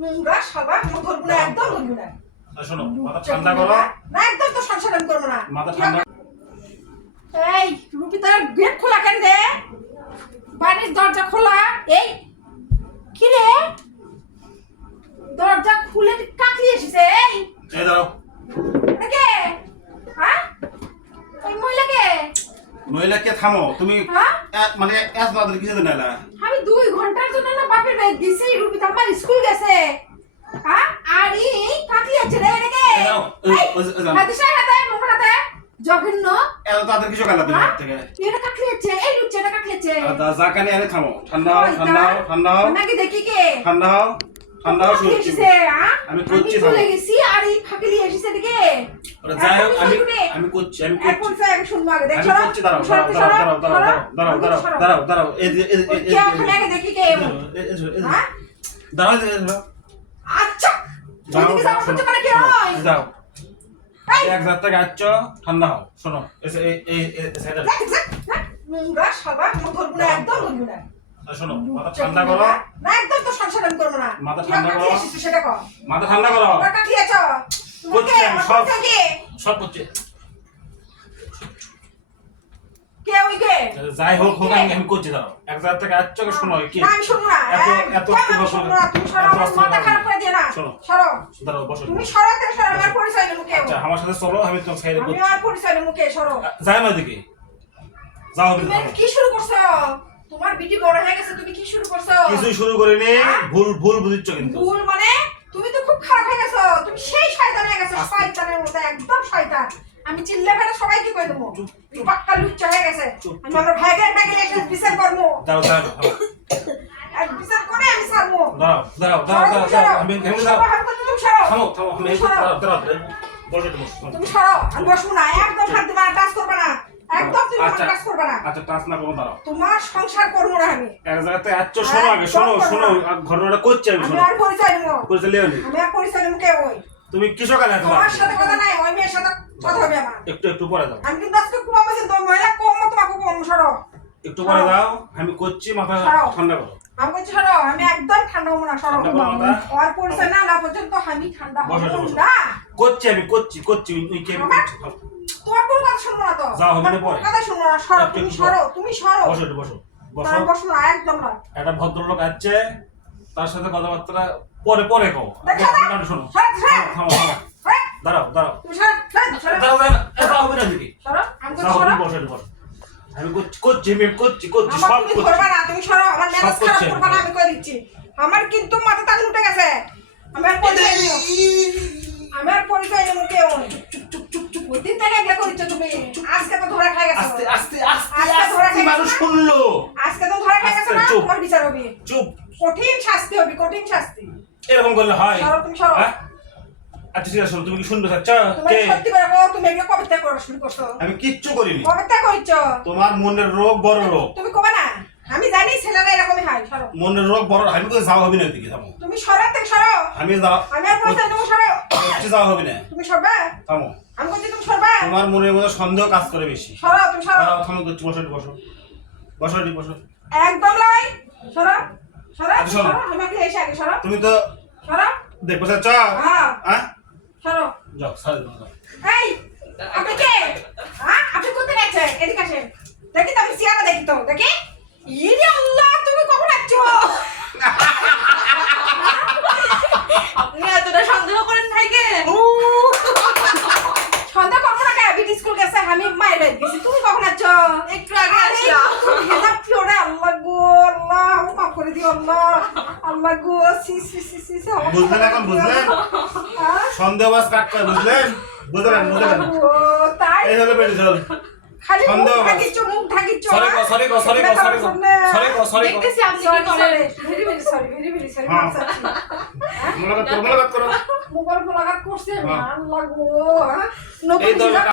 নোংরা সবার ধরবো না, একদম ধরবো না। শোনো, মাথা ঠান্ডা করো। না, একদম তো সংসার করবো না। মাথা ঠান্ডা। এই রুপি, তোর গেট খোলা কেন রে? বাড়ির দরজা খোলা। এই কি রে, দরজা খুলে কাকলি এসেছে। এই দাঁড়াও। কে? হ্যাঁ, ওই মহিলাকে? মহিলাকে থামো তুমি। হ্যাঁ? মানে এত তাড়াতাড়ি কিছু দিন না। আমি 2 ঘন্টার জন্য না বাপের বাড়ি গেছি। রুপি তো আমার স্কুল গেছে। হ্যাঁ, আর এই কাকলি আছে রে এটাকে। হাতে সাই হাতে মোমরা হাতে জঘন্য। এত তাড়াতাড়ি কিছু কালা তুমি থেকে। এটা কাকলি আছে, এই লুচ্ছে এটা কাকলি আছে। জাকানে এনে থামো। ঠান্ডা হও, ঠান্ডা হও, ঠান্ডা হও। নাকি দেখি কে? ঠান্ডা হও, ঠান্ডা হও। শুনছি আমি করছি। চলে গেছি আর এই ফাঁকিলি এসেছে এদিকে। ওরা যাই হোক, আমি করছি। এখন স্যার আমি শুনবো আগে। দেখো আমি করছি। দাঁড়াও দাঁড়াও। এই কে ওখানে আগে দেখি কে? হ্যাঁ, দাঁড়াও। আচ্ছা ওইদিকে যাওয়ার করতে পারে কে হয়? যাও। 1000 টাকা আচ্ছ, ঠান্ডা হও। শোনো, এই সাইডে নোংরা সবার ধরবো না, একদম ধরবো না। শোনো, মাথা ঠান্ডা করো। না, একদম তো সংসার করবো না। মাথা ঠান্ডা করো। সেটা কর। মাথা ঠান্ডা করো। তোমরা কাকলি আছো। করছি আমি সব করছি। কে ওই কে? যাই হোক আমি করছি। দাঁড়াও। 1000 টাকা আচ্ছ, শোনো কি? না, আমি শুনবো না। এত শুনবো না। তুমি সরো, আমার মাথা খারাপ করে দিও না। সরো। দাঁড়াও, বসো। তুমি সরো, থেকে সরো। আমার পরিচয় নেবো কে? আচ্ছা, আমার সাথে চলো, আমি তোমার সাইডে আমি করছি। আমার পরিচয় নেবো কে? সরো। যাই না দিকে। যাও তুমি কি শুরু করছো? তোমার বিটি বড় হয়ে গেছে, তুমি কি শুরু করছো? কিছুই শুরু করিনি। ভুল বুঝিচ্ছ কিন্তু। ভুল মানে তুমি তো খুব খারাপ হয়ে গেছো। তুমি সেই শয়তান হয়ে গেছো, শয়তানের মতো, একদম শয়তান। আমি চিল্লা ফেলে সবাইকে কই দেবো পাক্কা লুচ্চা হয়ে গেছে। আমি আমার ভাইকে একটা গেলে একটা বিচার করবো। দাঁড়াও। এক বিচার করে আমি ছাড়বো। দাঁড়াও। আমি তুমি সরো। থামো। আমি দাঁড়াও। বসো। তুমি সরো, আমি বসবো না। একদম হাত দিবা না, টাচ করবে না। একদম তুমি আমার টাচ করবে না। আচ্ছা, টাচ না করো। দাঁড়াও। তোমার সংসার করবো না আমি। এক জায়গাতে আচ্ছ, শোনো আগে। শোনো ঘটনাটা করছি আমি। আমি শোনো, আর পরিচয় নেবো। পরিচয় লিও নি। আমি আর পরিচয় নেবো কে ওই? তুমি কিসব কালে তোমার সাথে কথা নাই, ওই মেয়ের সাথে কথা হবে আমার। একটু পরে দাও। আমি কিন্তু আজকে খুব অবশ্যই তো মহিলা কম তোমাকে কম। সরো, একটু পরে দাও। আমি করছি। মাথা ঠান্ডা করো। আমি বলছি সরো। আমি একদম ঠান্ডা হবো না। সরো। আর পরিচয় না পর্যন্ত আমি ঠান্ডা হবো না। করছি। ওই কে তোমার কোনো কথা শুনবো না তো। যাও, হবে না পরে। কথা শুনবো না। সরো, তুমি সরো। বসো। আমি বসবো না, একদম না। একটা ভদ্রলোক আছে, তার সাথে কথাবার্তা পরে কও। শোনো, থামো। দাঁড়াও। তুমি সরো। দাঁড়াও হবে না দিদি। সরো, আমি যাও, বলছি সরো। বসো। আমি করছি আমার সব তুমি করছি। করবা না, তুমি সরো। আমার মেজাজ সব খারাপ করছি। করবা না, আমি কই দিচ্ছি। আমার কিন্তু মাথা টান উঠে গেছে। আমি আর পরিচয় নেবো। আমি আর পরিচয় নেবো কে ওই? চুপ। ওই দিন থেকে এগুলো করিচ্ছ তুমি। আজকে তো ধরা খাই গেছো। আস্তে মানুষ শুনলো। আজকে তো ধরা খাই গেছো না? চুপ। তোমার বিচার হবে। চুপ। কঠিন শাস্তি হবে, কঠিন শাস্তি। এরকম করলে হয়? সরো, তুমি সরো। হ্যাঁ? আচ্ছা, ঠিক আছে। তুমি কি শুনতে চাচ্ছ? তুমি সত্যি করে বলো, তুমি এগুলো কবে থেকে করা শুরু করছো? আমি কিচ্ছু করিনি। কবে থেকে করিচ্ছ? তোমার মনের রোগ বড় রোগ। তুমি কবে না? আমি জানি ছেলেরা এরকমই হয়। সরো। মনের রোগ বড়। আমি তো যাও হবে না দিকে। থামো। তুমি সরো, থেকে সরো। আমি যাও। আমি আর পরিচয় নেবো। সরো। যাও হবে না। তুমি সরবে? থামো। আমি বলছি তুমি সরবে? তোমার মনের মধ্যে সন্দেহ কাজ করে বেশি। সরো, তুমি সরো। দাঁড়াও, থামো। বসো। একদম লাই। সরো। আচ্ছা, শোনো। আমি আগে এসে আগে সরো। তুমি তো সরো। দেখো চাচ্ছ? হ্যাঁ। সরো। যাও, সারি দাও। এই আপনি কে? হ্যাঁ, আপনি কোথায় যাচ্ছেন? এদিকে আসেন। দেখি তো, আমি সিয়ারা দেখি তো। দেখি। ইরে আল্লাহ, তুমি কখন আসছো? আপনি এতটা সন্দেহ করেন ভাইকে? সন্ধ্যা কখন আগে বিটি স্কুল গেছে, আমি মায়ের বাড়ি গেছি। তুমি কখন আসছো? একটু আগে আসলাম। হেলা ফিওরে আল্লাহ গো, আল্লাহ আমাকে মাফ করে দিও আল্লাহ গো। সি বুঝলেন এখন? বুঝলেন? সন্দেহবাজ কাক করে। বুঝলেন? বুঝলেন? তাই এই হলো বেটি চল। খালি মুখ সন্দেহবাজ। ঢাকিচ্ছ, মুখ ঢাকিচ্ছ। সরি। দেখতেছি আপনি কি করেন। Very sorry. হ্যাঁ। মোলাকাত করো। মোবাইল মোলাকাত করছে। হ্যাঁ। আল্লাহ গো। এই তো